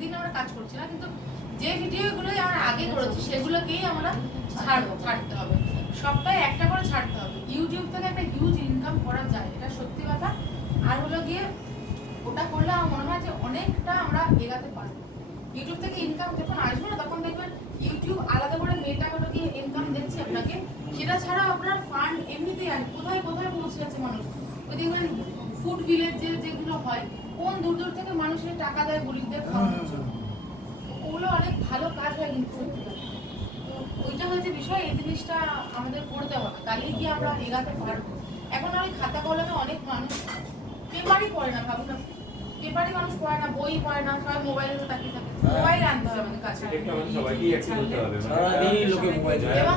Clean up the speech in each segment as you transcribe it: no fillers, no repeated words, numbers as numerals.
দিন আমরা কাজ করছি না, কিন্তু যে ভিডিওগুলো আমরা আগে করেছি সেগুলোকেই আমরা ছাড়তে হবে, সপ্তাহে একটা করে ছাড়তে হবে। ইউটিউব থেকে একটা হিউজ ইনকাম করা যায়, এটা সত্যি কথা। আর হলো গিয়ে ওটা করলে আমার মনে হয় যে অনেকটা আমরা এগাতে পারবো। ইউটিউব থেকে ইনকাম যখন আসবে না, তখন দেখবেন ইউটিউব আলাদা করে মেটা করে দিয়ে ইনকাম দিচ্ছে আপনাকে। সেটা ছাড়া আপনার ফান্ড এমনিতেই আসে, কোথায় কোথায় পৌঁছে যাচ্ছে মানুষ। ওই দেখবেন ফুড ভিলেজ যেগুলো হয়, কোন দূর দূর থেকে মানুষের টাকা দেয় গরিবদের খাওয়ানোর জন্য, ওগুলো অনেক ভালো কাজ হয় কিন্তু সত্যি। তো ওইটা হচ্ছে বিষয়, এই জিনিসটা আমাদের করতে হবে, তাহলেই কি আমরা এগাতে পারবো। এখন ওই খাতা কলমে অনেক মানুষ পেপারই পড়ে না, ভাবুন আপনি, পেপারই মানুষ পড়ে না, বই পড়ে না, সবাই মোবাইলের তাকিয়ে থাকে। মোবাইল আনতে হবে আমাদের কাছে, এবং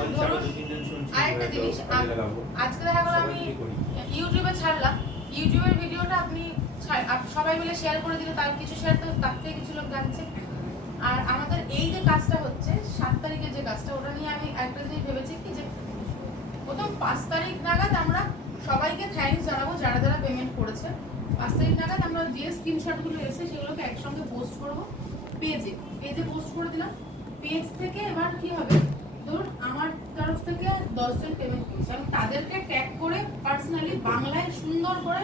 আরেকটা জিনিস, আজকে দেখা গেল আমি ইউটিউবে ছাড়লাম, ইউটিউবের ভিডিওটা আপনি সবাই মিলে শেয়ার করে দিলে, তার কিছু শেয়ার তো তার থেকে কিছু লোক জানছে। আর আমাদের এই যে কাজটা হচ্ছে 7 তারিখে যে কাজটা, ওটা নিয়ে আমি একটা জিনিস ভেবেছি কি, যে প্রথম 5 তারিখ নাগাদ আমরা সবাইকে থ্যাঙ্কস জানাবো যারা যারা পেমেন্ট করেছে। 5 তারিখ নাগাদ আমরা যে স্ক্রিনশটগুলো এসে সেগুলোকে একসঙ্গে পোস্ট করবো পেজে পোস্ট করে দিলাম। পেজ থেকে এবার কি হবে, ধরুন আমার তরফ থেকে 10 জন পেমেন্ট করেছে, আমি তাদেরকে ট্যাগ করে পার্সোনালি বাংলায় সুন্দর করে,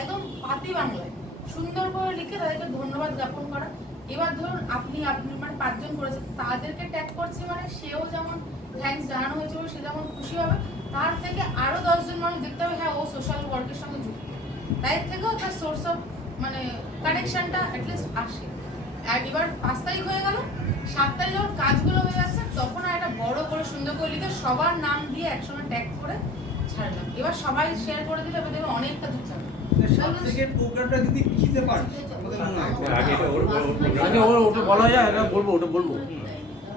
একদম পাতি বাংলায় সুন্দর করে লিখে তাদেরকে ধন্যবাদ জ্ঞাপন করা। এবার ধরুন আপনি মানে 5 জন করেছে, তাদেরকে ট্যাগ করছে, মানে সেও যেমন থ্যাঙ্কস জানানো হয়েছে সে যেমন খুশি হবে, তার থেকে আরো 10 জন মানুষ দেখতে হবে হ্যাঁ ও সোশ্যাল ওয়ার্কের সঙ্গে যুক্ত, তাই থেকেও তার সোর্স অফ মানে কানেকশনটা অ্যাটলিস্ট আসে। আর এবার 5 তারিখ হয়ে গেল, 7 তারিখ যখন কাজগুলো হয়ে যাচ্ছে, তখন আর একটা বড় করে সুন্দর করে লিখে সবার নাম দিয়ে একসঙ্গে ট্যাগ করে ছাড়লাম। এবার সবাই শেয়ার করে দিলে এবার দেখবেন অনেকটা দূর যাবে। প্রোগ্রামটা যদি পিছিয়ে পারে ওটা বলা যায়, এটা বলবো, ওটা বলবো।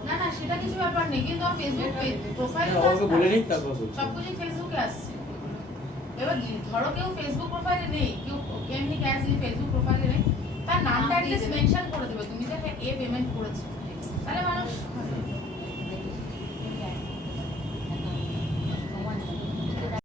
না না, সেটা কিছু ব্যাপার নেই, কিন্তু আমার ফেসবুক প্রোফাইলে বলে নিই তারপর সবকিছু ফেসবুকে আসছে। এবার ধরো কেউ ফেসবুক প্রোফাইলে নেই, কেউ এমনি ক্যান্সেল ফেসবুক প্রোফাইলে নেই, তার নামটা অ্যাটলিস্ট মেনশন করে দেবে তুমি যে এ পেমেন্ট করেছে, তাহলে মানুষ